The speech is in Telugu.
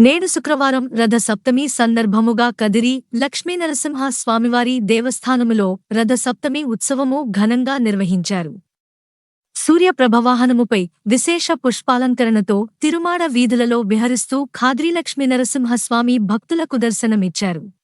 నేడు శుక్రవారం రథ సప్తమి సందర్భముగా కదిరి లక్ష్మీనరసింహ స్వామివారి దేవస్థానములో రథ సప్తమి ఉత్సవము ఘనంగా నిర్వహించారు. సూర్యప్రభవాహనముపై విశేష పుష్పాలంకరణతో తిరుమాడ వీధులలో విహరిస్తూ ఖాద్రి లక్ష్మీనరసింహస్వామి భక్తులకు దర్శనమిచ్చారు.